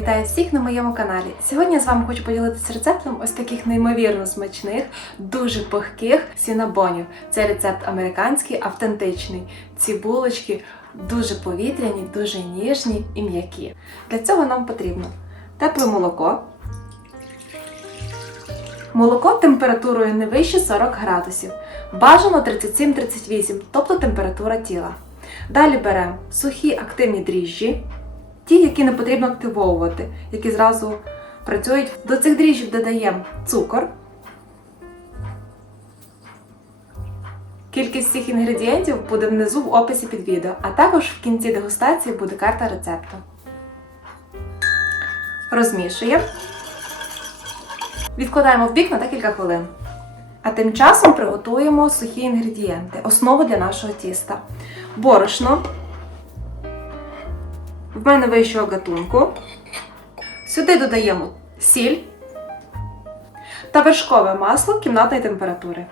Вітаю всіх на моєму каналі. Сьогодні я з вами хочу поділитися рецептом ось таких неймовірно смачних, дуже пухких сінабонів. Це рецепт американський, автентичний. Ці булочки дуже повітряні, дуже ніжні і м'які. Для цього нам потрібно тепле молоко. Молоко температурою не вище 40 градусів. Бажано 37-38, тобто температура тіла. Далі беремо сухі активні дріжджі, ті, які не потрібно активовувати, які зразу працюють. До цих дріжджів додаємо цукор. Кількість всіх інгредієнтів буде внизу в описі під відео, а також в кінці дегустації буде карта рецепту. Розмішуємо. Відкладаємо в бік на декілька хвилин. А тим часом приготуємо сухі інгредієнти, основу для нашого тіста. Борошно. В мене вищого гатунку. Сюди додаємо сіль та вершкове масло кімнатної температури.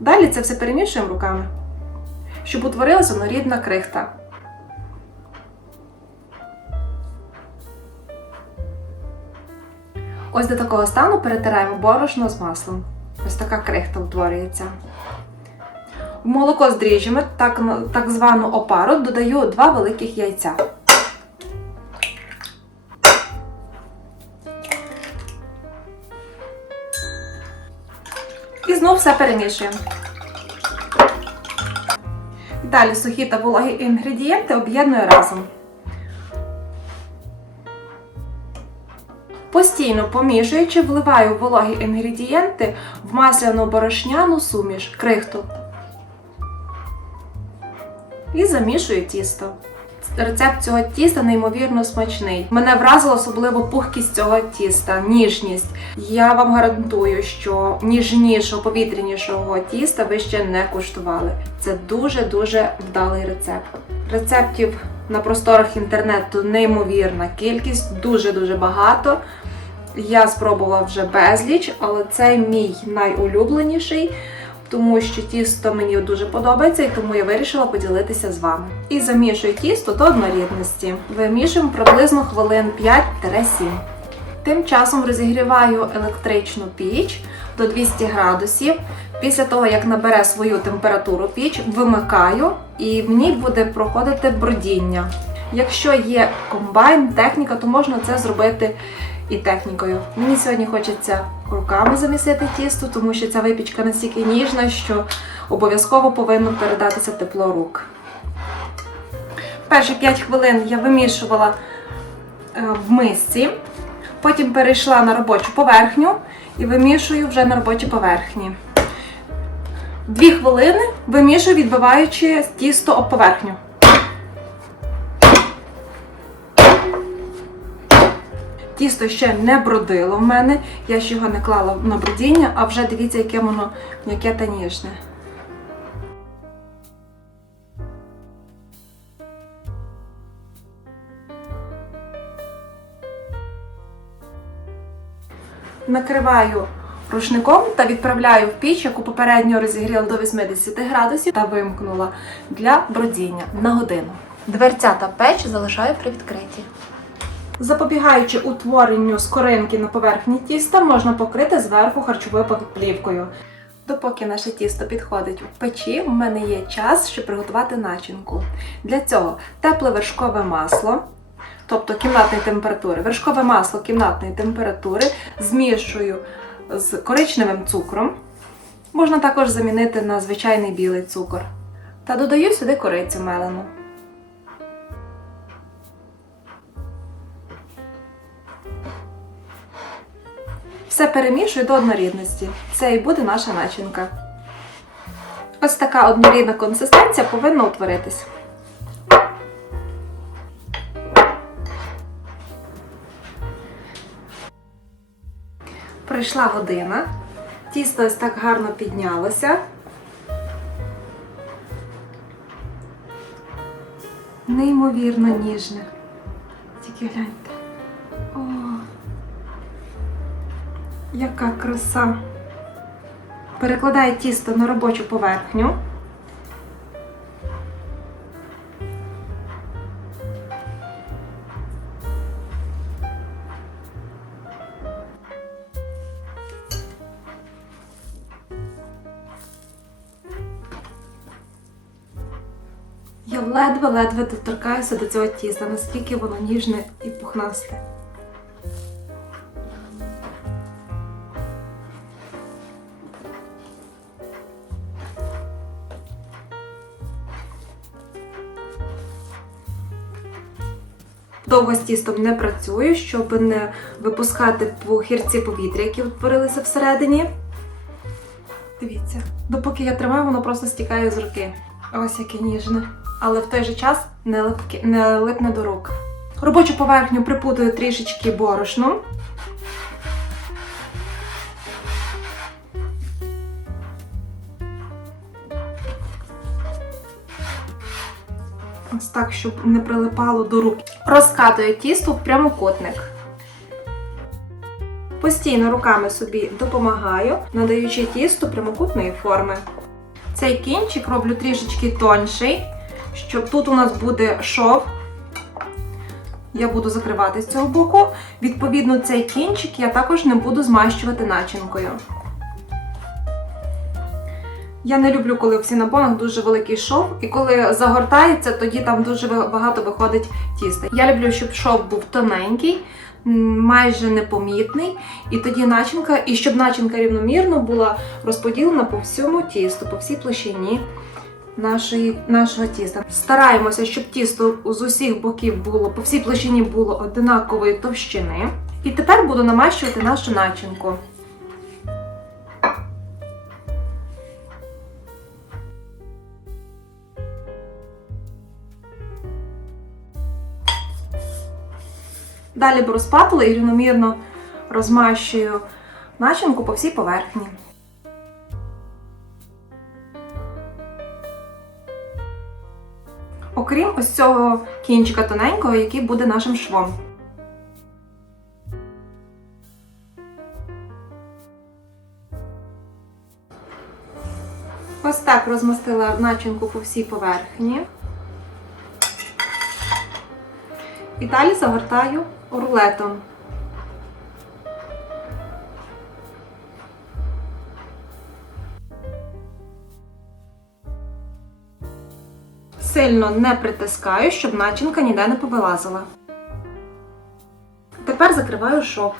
Далі це все перемішуємо руками, щоб утворилася однорідна крихта. Ось до такого стану перетираємо борошно з маслом. Ось така крихта утворюється. В молоко з дріжджами, так, так звану опару, додаю два великих яйця. І знов все перемішуємо. Далі сухі та вологі інгредієнти об'єдную разом. Постійно помішуючи, вливаю вологі інгредієнти в масляну борошняну суміш крихту. І замішую тісто. Рецепт цього тіста неймовірно смачний. Мене вразила особливо пухкість цього тіста, ніжність. Я вам гарантую, що ніжнішого, повітрянішого тіста ви ще не куштували. Це дуже-дуже вдалий рецепт. Рецептів на просторах інтернету неймовірна кількість, дуже-дуже багато. Я спробувала вже безліч, але це мій найулюбленіший, тому що тісто мені дуже подобається і тому я вирішила поділитися з вами. І замішую тісто до однорідності. Вимішуємо приблизно хвилин 5-7. Тим часом розігріваю електричну піч до 200 градусів. Після того, як набере свою температуру піч, вимикаю і в ній буде проходити бродіння. Якщо є комбайн, техніка, то можна це зробити і технікою. Мені сьогодні хочеться руками замісити тісто, тому що ця випічка настільки ніжна, що обов'язково повинно передатися тепло рук. Перші 5 хвилин я вимішувала е, в мисці, потім перейшла на робочу поверхню і вимішую вже на робочій поверхні. Дві хвилини вимішую, відбиваючи тісто об поверхню. Тісто ще не бродило в мене, я ж його не клала на бродіння, а вже дивіться, яке воно м'яке та ніжне. Накриваю рушником та відправляю в піч, яку попередньо розігріла до 80 градусів та вимкнула для бродіння на годину. Дверця та печ залишаю при відкритті. Запобігаючи утворенню скоринки на поверхні тіста, можна покрити зверху харчовою плівкою. Допоки наше тісто підходить у печі, в мене є час, щоб приготувати начинку. Для цього тепле вершкове масло, тобто кімнатної температури, вершкове масло кімнатної температури змішую з коричневим цукром. Можна також замінити на звичайний білий цукор. Та додаю сюди корицю мелену. Все перемішую до однорідності. Це і буде наша начинка. Ось така однорідна консистенція повинна утворитись. Пройшла година. Тісто ось так гарно піднялося. Неймовірно ніжне. Тільки гляньте. Яка краса! Перекладаю тісто на робочу поверхню. Я ледве-ледве доторкаюся до цього тіста, наскільки воно ніжне і пухнасте. Довго з тістом не працюю, щоб не випускати похірці повітря, які утворилися всередині. Дивіться, допоки я тримаю, воно просто стікає з руки. Ось яке ніжне. Але в той же час не, липки, не липне до рук. Робочу поверхню припутую трішечки борошном. Ось так, щоб не прилипало до рук. Розкатую тісто в прямокутник. Постійно руками собі допомагаю, надаючи тісту прямокутної форми. Цей кінчик роблю трішечки тонший, щоб тут у нас буде шов. Я буду закривати з цього боку. Відповідно, цей кінчик я також не буду змащувати начинкою. Я не люблю, коли в сінабонах дуже великий шов, і коли загортається, тоді там дуже багато виходить тіста. Я люблю, щоб шов був тоненький, майже непомітний, і тоді начинка, і щоб начинка рівномірно була розподілена по всьому тісту, по всій площині нашої, нашого тіста. Стараємося, щоб тісто з усіх боків було, по всій площині було одинакової товщини. І тепер буду намащувати нашу начинку. Далі беру спатулу і рівномірно розмащую начинку по всій поверхні. Окрім ось цього кінчика тоненького, який буде нашим швом. Ось так розмастила начинку по всій поверхні. І далі загортаю рулетом. Сильно не притискаю, щоб начинка ніде не повилазила. Тепер закриваю шов.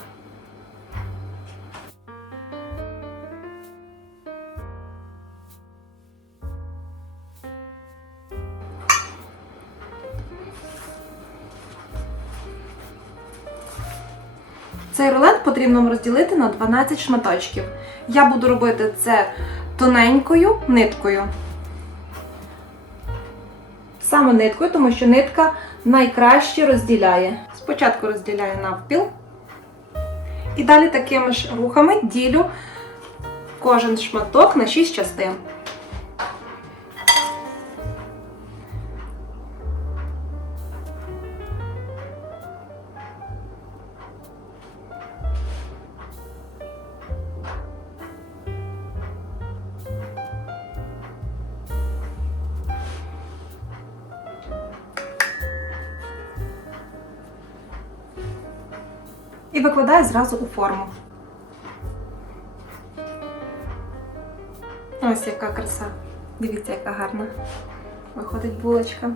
Потрібно розділити на 12 шматочків. Я буду робити це тоненькою ниткою. Саме ниткою, тому що нитка найкраще розділяє. Спочатку розділяю навпіл. І далі такими ж рухами ділю кожен шматок на 6 частин. І викладаю зразу у форму. Ось яка краса. Дивіться, яка гарна. Виходить булочка.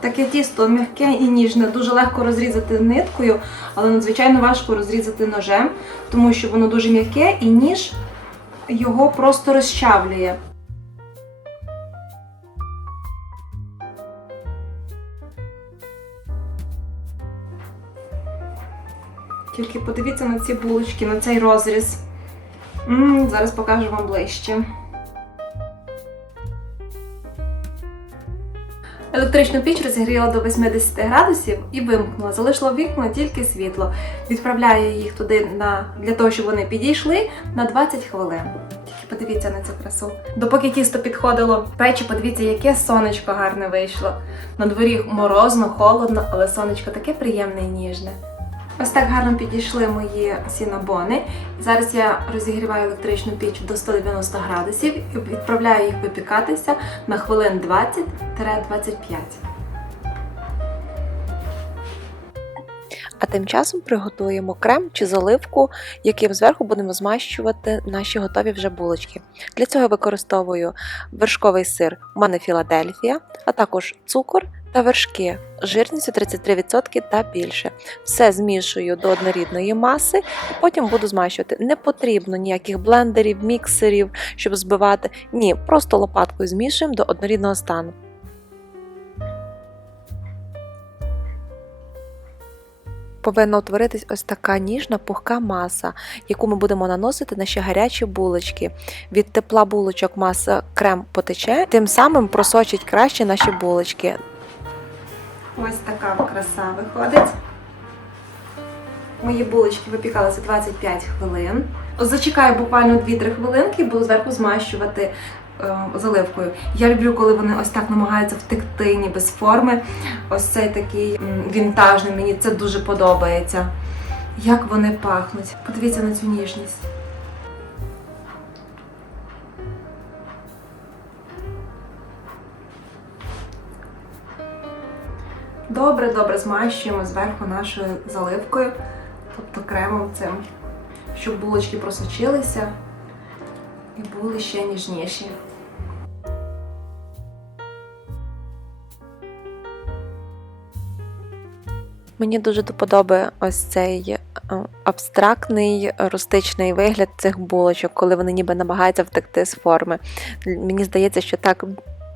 Таке тісто м'яке і ніжне, дуже легко розрізати ниткою, але надзвичайно важко розрізати ножем, тому що воно дуже м'яке і ніж його просто розчавлює. Тільки подивіться на ці булочки, на цей розріз. м зараз покажу вам ближче. Електричну піч розігріла до 80 градусів і вимкнула. Залишила вікна тільки світло. Відправляю їх туди на, для того, щоб вони підійшли на 20 хвилин. Тільки подивіться на цю красу. Допоки тісто підходило печі, подивіться, яке сонечко гарне вийшло. На дворі морозно, холодно, але сонечко таке приємне і ніжне. Ось так гарно підійшли мої сінабони. Зараз я розігріваю електричну піч до 190 градусів і відправляю їх випікатися на хвилин 20-25. А тим часом приготуємо крем чи заливку, яким зверху будемо змащувати наші готові вже булочки. Для цього використовую вершковий сир, у мене Філадельфія, а також цукор та вершки жирністю 33% та більше. Все змішую до однорідної маси і потім буду змащувати. Не потрібно ніяких блендерів, міксерів, щоб збивати. Ні, просто лопаткою змішуємо до однорідного стану. повинна утворитись ось така ніжна пухка маса, яку ми будемо наносити на ще гарячі булочки. Від тепла булочок маса крем потече, тим самим просочить краще наші булочки. Ось така краса виходить. Мої булочки випікалися 25 хвилин. Зачекаю буквально 2-3 хвилинки буду зверху змащувати е, заливкою. Я люблю, коли вони ось так намагаються втекти ніби з форми. Ось цей такий вінтажний, мені це дуже подобається. Як вони пахнуть. Подивіться на цю ніжність. Добре, добре змащуємо зверху нашою заливкою, тобто кремом цим, щоб булочки просочилися і були ще ніжніші. Мені дуже до подоби ось цей е, абстрактний рустичний вигляд цих булочок, коли вони ніби намагаються втекти з форми. Мені здається, що так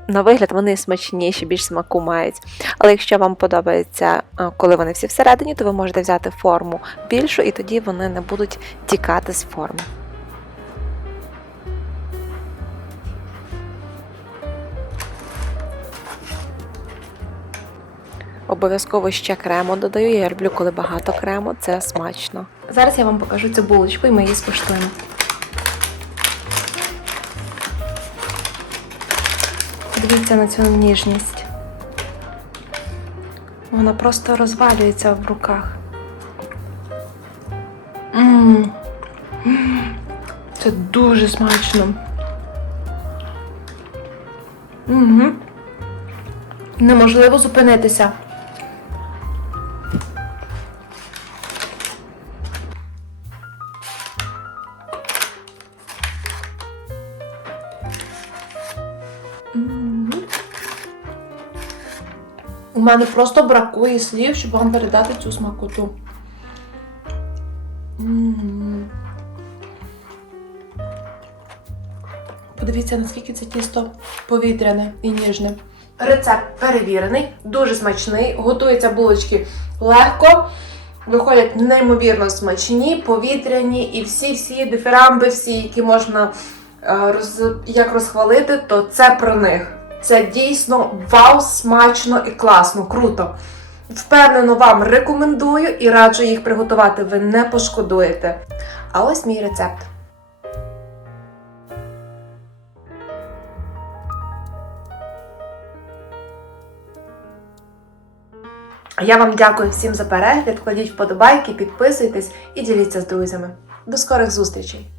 на вигляд вони смачніші, більш смаку мають. Але якщо вам подобається, е, коли вони всі всередині, то ви можете взяти форму більшу, і тоді вони не будуть тікати з форми. Обов'язково ще крему додаю. Я люблю, коли багато крему, це смачно. Зараз я вам покажу цю булочку і ми її скуштуємо. Дивіться на цю ніжність. Вона просто розвалюється в руках. М. Це дуже смачно. Угу. Неможливо зупинитися. Мене просто бракує слів, щоб вам передати цю смакоту. Подивіться, наскільки це тісто повітряне і ніжне. Рецепт перевірений, дуже смачний. Готуються булочки легко, виходять неймовірно смачні, повітряні і всі-всі дифірамби, всі, які можна е, роз, як розхвалити, то це про них. Це дійсно вау, смачно і класно, круто. Впевнено, вам рекомендую і раджу їх приготувати, ви не пошкодуєте. А ось мій рецепт. Я вам дякую всім за перегляд. Кладіть вподобайки, підписуйтесь і діліться з друзями. До скорих зустрічей!